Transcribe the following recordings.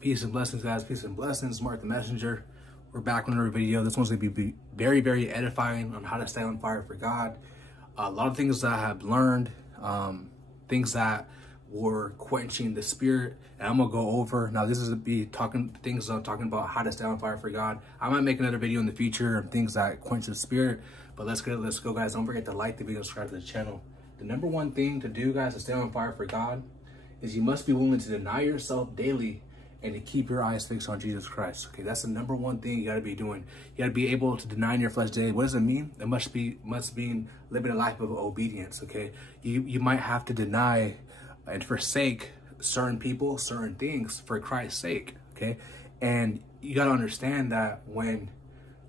Peace and blessings, guys. Peace and blessings. Mark the Messenger. We're back with another video. This one's going to be very, very edifying on how to stay on fire for God. A lot of things that I have learned, things that were quenching the spirit, and I'm going to go over. Now, this is things I'm talking about how to stay on fire for God. I might make another video in the future of things that quench the spirit, but let's go, guys. Don't forget to like the video, subscribe to the channel. The number one thing to do, guys, to stay on fire for God is you must be willing to deny yourself daily and to keep your eyes fixed on Jesus Christ. Okay, that's the number one thing you got to be doing. You got to be able to deny your flesh daily. What does it mean? It must mean living a life of obedience. Okay, you might have to deny and forsake certain people, certain things for Christ's sake. Okay, and you got to understand that when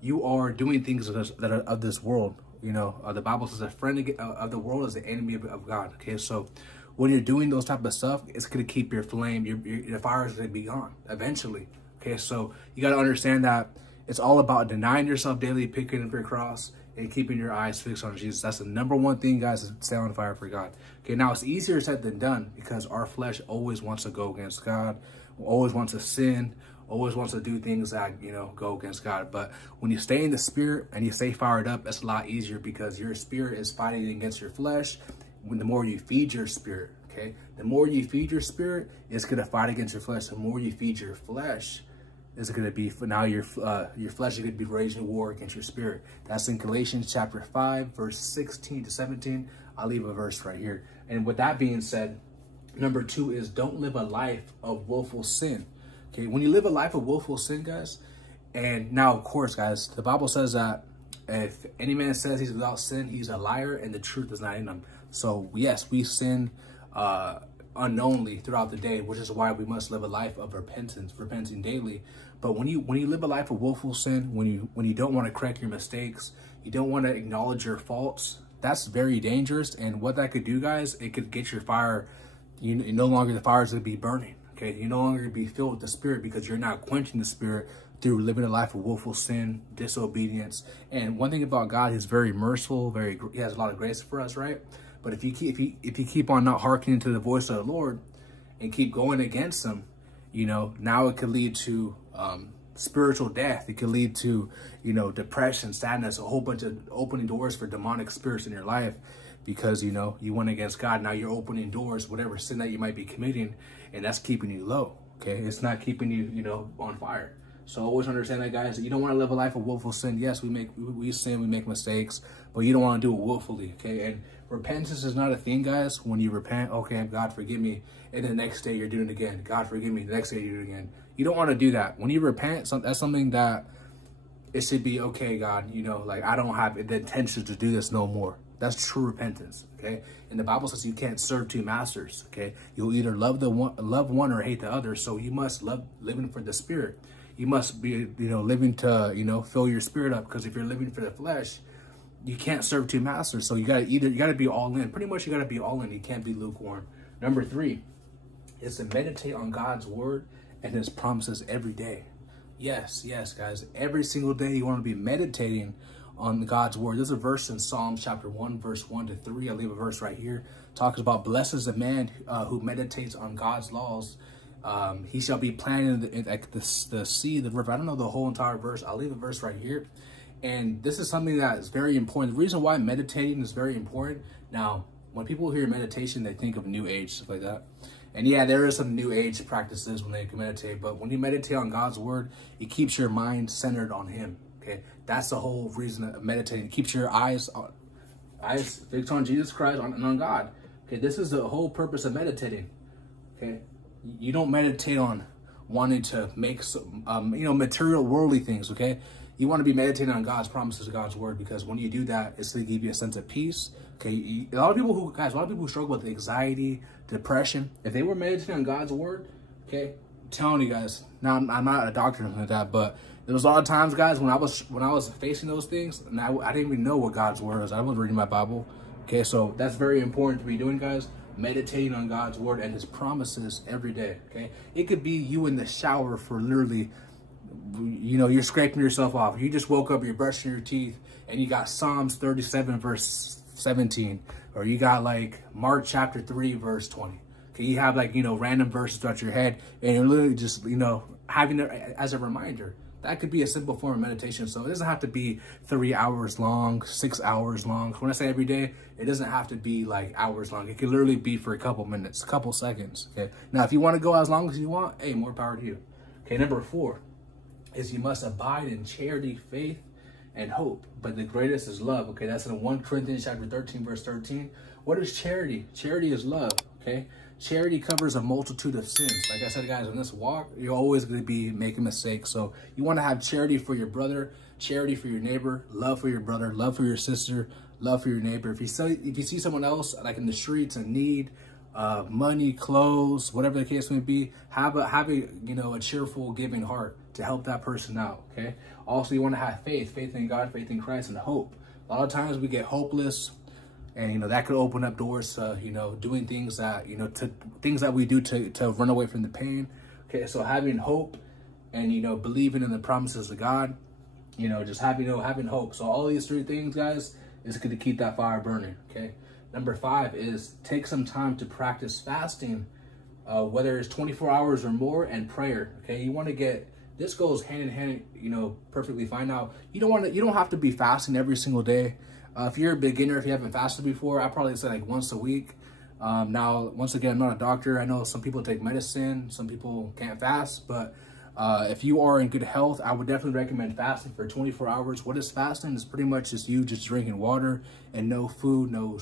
you are doing things that are of this world, you know, the Bible says a friend of the world is the enemy of God. Okay, so when you're doing those type of stuff, it's going to keep your flame, your fire is going to be gone eventually. Okay, so you got to understand that it's all about denying yourself daily, picking up your cross, and keeping your eyes fixed on Jesus. That's the number one thing, guys, is stay on fire for God. Okay, now it's easier said than done because our flesh always wants to go against God, always wants to sin, always wants to do things that, you know, go against God. But when you stay in the spirit and you stay fired up, it's a lot easier because your spirit is fighting against your flesh. When the more you feed your spirit, okay, the more you feed your spirit, it's going to fight against your flesh. The more you feed your flesh, it's going to be, for now your flesh is going to be waging war against your spirit. That's in Galatians chapter 5, verse 16 to 17. I'll leave a verse right here. And with that being said, number 2 is don't live a life of willful sin. Okay, when you live a life of willful sin, guys, and now, of course, guys, the Bible says that if any man says he's without sin, he's a liar and the truth is not in him. So, yes, we sin unknowingly throughout the day, which is why we must live a life of repentance, repenting daily. But when you live a life of willful sin, when you don't want to correct your mistakes, you don't want to acknowledge your faults, that's very dangerous. And what that could do, guys, it could get your fire, you no longer, the fire is going to be burning. Okay, you no longer be filled with the spirit because you're not quenching the spirit through living a life of willful sin, disobedience. And one thing about God, he's very merciful, he has a lot of grace for us, right? But if you keep on not hearkening to the voice of the Lord and keep going against him, you know, now it could lead to spiritual death. It could lead to, you know, depression, sadness, a whole bunch of opening doors for demonic spirits in your life because, you know, you went against God. Now you're opening doors, whatever sin that you might be committing, and that's keeping you low. Okay, it's not keeping you, you know, on fire. So always understand that, guys, that you don't want to live a life of willful sin. Yes, we sin, we make mistakes, but you don't want to do it willfully, okay? And repentance is not a thing, guys. When you repent, okay, God, forgive me, and the next day you're doing it again. God, forgive me, the next day you're doing it again. You don't want to do that. When you repent, that's something that it should be, okay, God, you know, like I don't have the intention to do this no more. That's true repentance, okay? And the Bible says you can't serve two masters, okay? You'll either love one or hate the other. So you must love living for the spirit. You must be, you know, living to, you know, fill your spirit up. Because if you're living for the flesh, you can't serve two masters. So you got to be all in. Pretty much you got to be all in. You can't be lukewarm. Number 3 is to meditate on God's word and his promises every day. Yes, guys. Every single day you want to be meditating on God's word. There's a verse in Psalms chapter 1, verse 1 to 3. I'll leave a verse right here. Talks about blessed is the man who meditates on God's laws. He shall be planted in the sea, the river. I don't know the whole entire verse. I'll leave a verse right here. And this is something that is very important. The reason why meditating is very important. Now, when people hear meditation, they think of New Age, stuff like that. And yeah, there is some New Age practices when they can meditate. But when you meditate on God's word, it keeps your mind centered on him. Okay, that's the whole reason of meditating. It keeps your eyes fixed on Jesus Christ and on God. Okay, this is the whole purpose of meditating. Okay, you don't meditate on wanting to make some, you know, material, worldly things. Okay, you want to be meditating on God's promises, God's word, because when you do that, it's going to give you a sense of peace. Okay, a lot of people who struggle with anxiety, depression, if they were meditating on God's word, okay, I'm telling you guys. Now I'm not a doctor or anything like that, but there was a lot of times, guys, when I was facing those things, and I didn't even know what God's word was. I was reading my Bible. Okay, so that's very important to be doing, guys. Meditating on God's word and his promises every day. Okay, it could be you in the shower for literally, you know, you're scraping yourself off. You just woke up, you're brushing your teeth, and you got Psalms 37 verse 17, or you got like Mark chapter 3 verse 20. Okay, you have like, you know, random verses throughout your head, and you're literally just, you know, having it as a reminder. That could be a simple form of meditation. So it doesn't have to be 3 hours long, 6 hours long. When I say every day, it doesn't have to be like hours long. It could literally be for a couple minutes, a couple seconds. Okay. Now, if you want to go as long as you want, hey, more power to you. Okay. Number 4 is you must abide in charity, faith, and hope. But the greatest is love. Okay. That's in 1 Corinthians chapter 13, verse 13. What is charity? Charity is love. Okay. Charity covers a multitude of sins. Like I said, guys, in this walk, you're always going to be making mistakes. So you want to have charity for your brother, charity for your neighbor, love for your brother, love for your sister, love for your neighbor. If you see someone else like in the streets in need, money, clothes, whatever the case may be, have a you know, a cheerful, giving heart to help that person out. Okay. Also, you want to have faith in God, faith in Christ, and hope. A lot of times we get hopeless. And, you know, that could open up doors to, you know, doing things that, you know, to things that we do to run away from the pain. Okay, so having hope and, you know, believing in the promises of God, you know, just having hope. So all these 3 things, guys, is going to keep that fire burning. Okay. Number 5 is take some time to practice fasting, whether it's 24 hours or more, and prayer. Okay, you want to get, this goes hand in hand, you know, perfectly fine. Now, you don't have to be fasting every single day. If you're a beginner, if you haven't fasted before, I probably say like once a week. Now, once again, I'm not a doctor. I know some people take medicine, some people can't fast, but if you are in good health, I would definitely recommend fasting for 24 hours. What is fasting? It's pretty much just you just drinking water and no food, no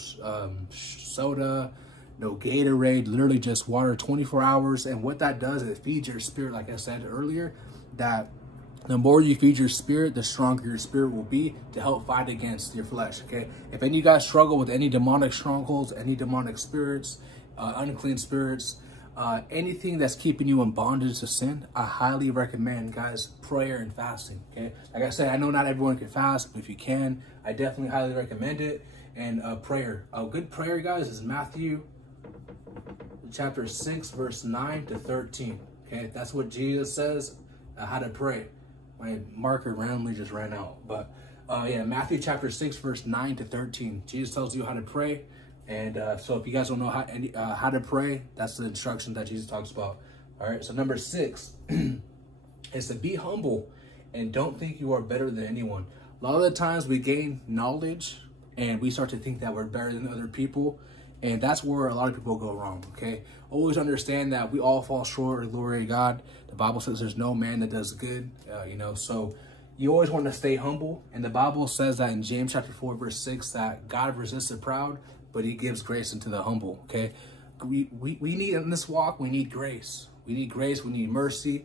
soda, no Gatorade, literally just water 24 hours. And what that does, it feeds your spirit, like I said earlier, that the more you feed your spirit, the stronger your spirit will be to help fight against your flesh, okay? If any of you guys struggle with any demonic strongholds, any demonic spirits, unclean spirits, anything that's keeping you in bondage to sin, I highly recommend, guys, prayer and fasting, okay? Like I said, I know not everyone can fast, but if you can, I definitely highly recommend it. And prayer. A good prayer, guys, is Matthew chapter 6, verse 9 to 13, okay? That's what Jesus says, how to pray. My marker randomly just ran out. But yeah, Matthew chapter 6, verse 9 to 13. Jesus tells you how to pray. And so if you guys don't know how to pray, that's the instruction that Jesus talks about. All right, so number 6 is to be humble and don't think you are better than anyone. A lot of the times we gain knowledge and we start to think that we're better than other people. And that's where a lot of people go wrong, okay? Always understand that we all fall short of the glory of God. The Bible says there's no man that does good, you know, so you always want to stay humble. And the Bible says that in James chapter 4, verse 6, that God resists the proud, but he gives grace unto the humble, okay? We need, in this walk, we need grace. We need grace, we need mercy.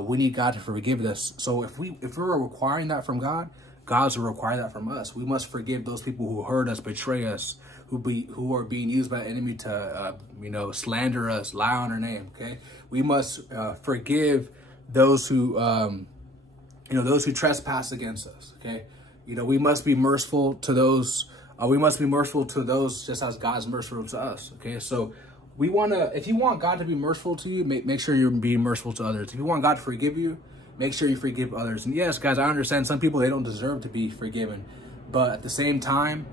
We need God to forgive us. So if we're requiring that from God, God's will require that from us. We must forgive those people who hurt us, betray us, who are being used by the enemy to, you know, slander us, lie on our name, okay? We must forgive those who, you know, those who trespass against us, okay? You know, we must be merciful to those, just as God's merciful to us, okay? So we want to, if you want God to be merciful to you, make sure you're being merciful to others. If you want God to forgive you, make sure you forgive others. And yes, guys, I understand some people, they don't deserve to be forgiven. But at the same time,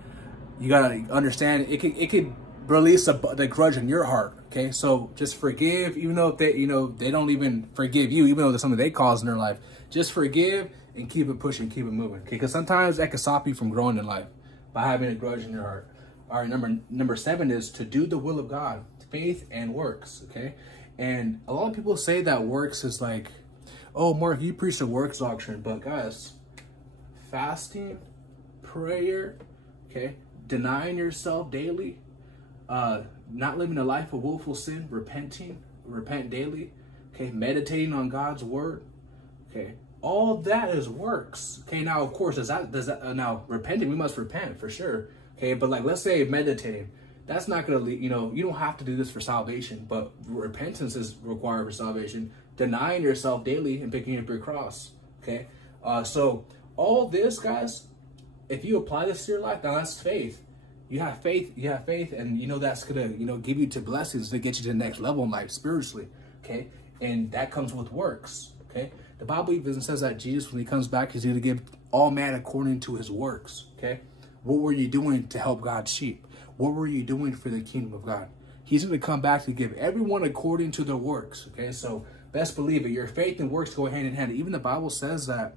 you gotta understand it could release the grudge in your heart. Okay, so just forgive, even though they, you know, they don't even forgive you, even though there's something they caused in their life. Just forgive and keep it pushing, keep it moving. Okay, because sometimes that can stop you from growing in life by having a grudge in your heart. All right, number 7 is to do the will of God, faith and works. Okay, and a lot of people say that works is like, oh, Mark, you preach the works doctrine, but guys, fasting, prayer, okay, denying yourself daily, not living a life of willful sin, repent daily, okay, meditating on God's word, okay, all that is works. Okay, now of course, now repenting, we must repent for sure. Okay, but like, let's say meditating, that's not gonna lead, you know, you don't have to do this for salvation, but repentance is required for salvation. Denying yourself daily and picking up your cross. Okay, so all this, guys, if you apply this to your life, now that's faith. You have faith, and you know that's gonna, you know, give you to blessings to get you to the next level in life spiritually. Okay, and that comes with works. Okay, the Bible even says that Jesus, when he comes back, he's gonna give all man according to his works. Okay, what were you doing to help God's sheep? What were you doing for the kingdom of God? he's going to come back to give everyone according to their works. Okay, so best believe it. Your faith and works go hand in hand. Even the Bible says that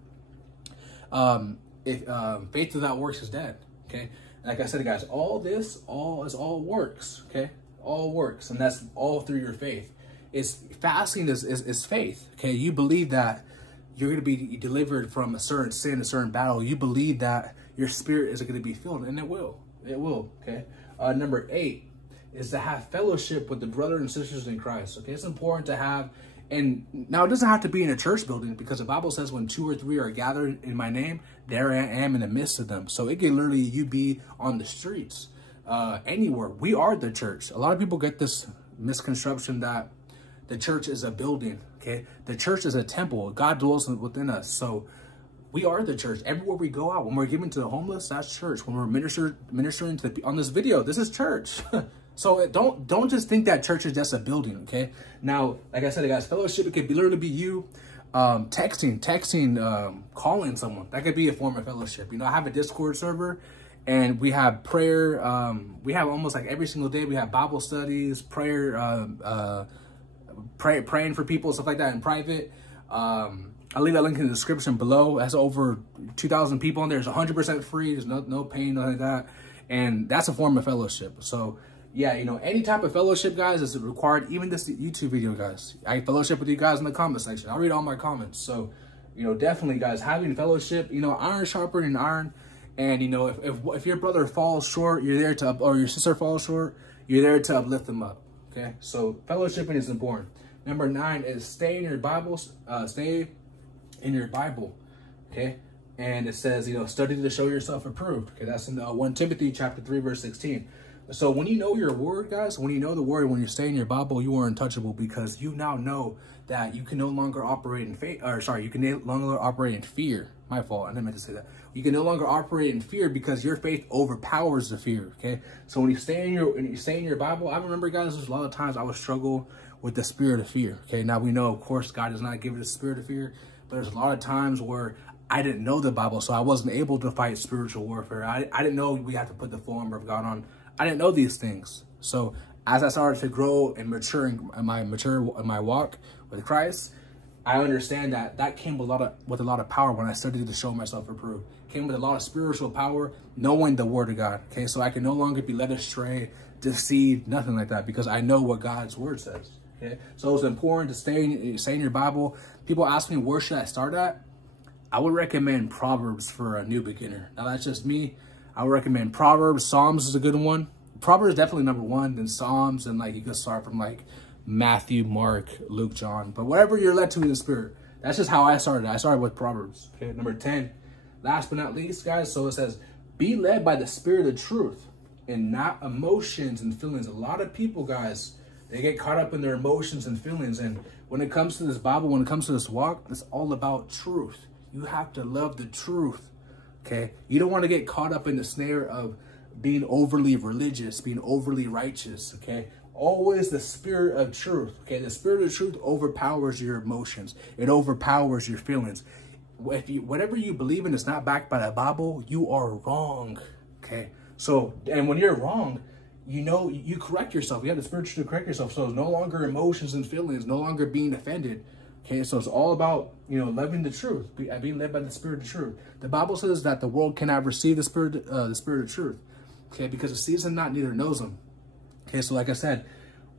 if faith without works is dead. Okay, like I said, guys, all works. Okay, all works, and that's all through your faith. Fasting is faith. Okay, you believe that you're going to be delivered from a certain sin, a certain battle. You believe that your spirit is going to be filled, and it will. It will. Okay. Number 8 is to have fellowship with the brothers and sisters in Christ. Okay, it's important to have. And now it doesn't have to be in a church building, because the Bible says when 2 or 3 are gathered in my name, there I am in the midst of them. So it can literally you be on the streets, anywhere. We are the church. A lot of people get this misconception that the church is a building. Okay, the church is a temple. God dwells within us. So we are the church. Everywhere we go out, when we're giving to the homeless, that's church. When we're ministering to on this video, this is church. So don't just think that church is just a building. Okay. Now, like I said, guys, fellowship, it could literally be you texting, calling someone. That could be a form of fellowship. You know, I have a Discord server, and we have prayer. We have almost like every single day. We have Bible studies, prayer, praying for people, stuff like that in private. I'll leave that link in the description below. It has over 2,000 people on there. It's 100% free. There's no pain, nothing like that. And that's a form of fellowship. So yeah, you know, any type of fellowship, guys, is required. Even this YouTube video, guys. I fellowship with you guys in the comment section. I'll read all my comments. So, you know, definitely, guys, having fellowship, you know, iron sharpening iron. And, you know, if your brother falls short, you're there to, or your sister falls short, you're there to uplift them up. Okay, so fellowshipping is important. Number 9 is stay in your Bibles. Stay in your Bible. Okay, and it says, you know, study to show yourself approved. Okay, that's in 1 Timothy chapter 3 verse 16. So when you know your word, guys, when you know the word, when you stay in your Bible, you are untouchable, because you now know that you can no longer operate in faith. Or sorry, you can no longer operate in fear. My fault. I didn't mean to say that. You can no longer operate in fear because your faith overpowers the fear. Okay, so when you stay in your Bible, I remember, guys, there's a lot of times I would struggle with the spirit of fear. Okay, now we know, of course, God does not give us the spirit of fear, but there's a lot of times where I didn't know the Bible, so I wasn't able to fight spiritual warfare. I didn't know we had to put the full armor of God on. I didn't know these things. So as I started to grow and mature in my walk with Christ, I understand that came with a lot of power when I studied to show myself approved. Came with a lot of spiritual power, knowing the word of God. Okay, so I can no longer be led astray, deceived, nothing like that, because I know what God's word says. Okay, so it's important to stay in your Bible. People ask me, where should I start at? I would recommend Proverbs for a new beginner. Now, that's just me. I would recommend Proverbs. Psalms is a good one. Proverbs is definitely number 1, then Psalms, and like you can start from like Matthew, Mark, Luke, John, but whatever you're led to in the spirit. That's just how I started. I started with Proverbs. Okay, number 10, last but not least, guys. So it says, be led by the spirit of truth and not emotions and feelings. A lot of people, guys, they get caught up in their emotions and feelings. And when it comes to this Bible, when it comes to this walk, it's all about truth. You have to love the truth. Okay, you don't want to get caught up in the snare of being overly religious, being overly righteous. Okay, always the spirit of truth. Okay, the spirit of truth overpowers your emotions. It overpowers your feelings. Whatever you believe in is not backed by the Bible, you are wrong. Okay, so, and when you're wrong, you know, you correct yourself. You have the spirit to correct yourself. So it's no longer emotions and feelings, no longer being offended. Okay, so it's all about, you know, loving the truth, being led by the spirit of truth. The Bible says that the world cannot receive the spirit of truth. Okay, because it sees him not, neither knows him. Okay, so like I said,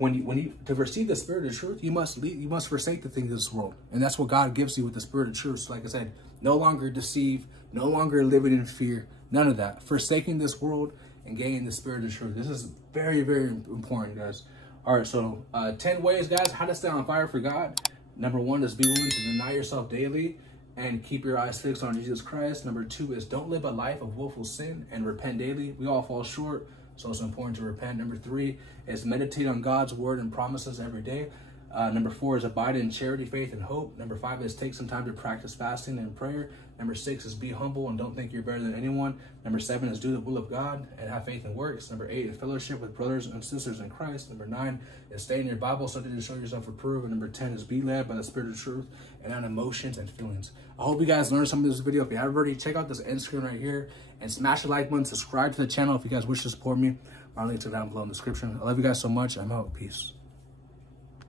to receive the spirit of truth, you must forsake the things of this world, and that's what God gives you with the spirit of truth. So like I said, no longer deceive, no longer living in fear, none of that. Forsaking this world and gaining the spirit of truth. This is very, very important, guys. All right, so 10 ways, guys, how to stay on fire for God. Number 1 is be willing to deny yourself daily and keep your eyes fixed on Jesus Christ. Number 2 is don't live a life of willful sin and repent daily. We all fall short, so it's important to repent. Number 3 is meditate on God's word and promises every day. Number 4 is abide in charity, faith, and hope. Number 5 is take some time to practice fasting and prayer. Number 6 is be humble and don't think you're better than anyone. Number 7 is do the will of God and have faith in works. Number 8 is fellowship with brothers and sisters in Christ. Number 9 is stay in your Bible, study to show yourself approved. And number 10 is be led by the spirit of truth and not emotions and feelings. I hope you guys learned some of this video. If you haven't already, check out this end screen right here and smash the like button, subscribe to the channel if you guys wish to support me. My links are down below in the description. I love you guys so much. I'm out. Peace.